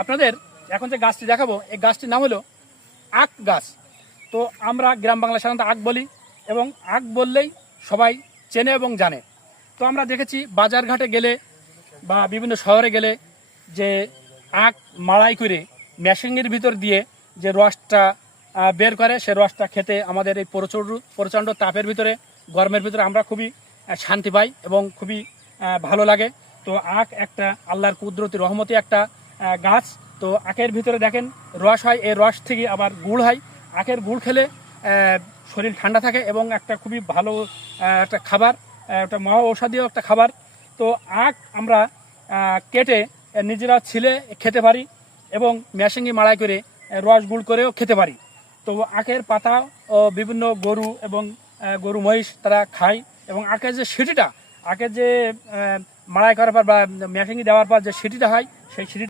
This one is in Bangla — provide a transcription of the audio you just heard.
আপনাদের এখন যে গাছটি দেখাবো এই গাছটির নাম হলো আখ গাছ। তো আমরা গ্রাম বাংলা সাধারণত আখ বলি এবং আখ বললেই সবাই চেনে এবং জানে। তো আমরা দেখেছি বাজারঘাটে গেলে বা বিভিন্ন শহরে গেলে যে আখ মাড়াই করে মেশিনের ভিতর দিয়ে যে রসটা বের করে, সে রসটা খেতে আমাদের এই প্রচণ্ড তাপের ভিতরে, গরমের ভিতরে আমরা খুবই শান্তি পাই এবং খুবই ভালো লাগে। তো আখ একটা আল্লাহর কুদরতি রহমতি একটা গাছ। তো আখের ভিতরে দেখেন রস হয়, এই রস থেকে আবার গুড় হয়। আখের গুড় খেলে শরীর ঠান্ডা থাকে এবং একটা খুবই ভালো একটা খাবার, একটা মহা ঔষধীয় একটা খাবার। তো আখ আমরা কেটে নিজেরা ছিলে খেতে পারি এবং মেশিনে মাড়াই করে রস গুড় করেও খেতে পারি। তো আখের পাতা ও বিভিন্ন গরু এবং গরু মহিষ তারা খায় এবং আখের যে সিটিটা, আখের যে মাড়াই করার পর বা মেশিনে দেওয়ার পর যে সিটিটা হয়, সেই সিটি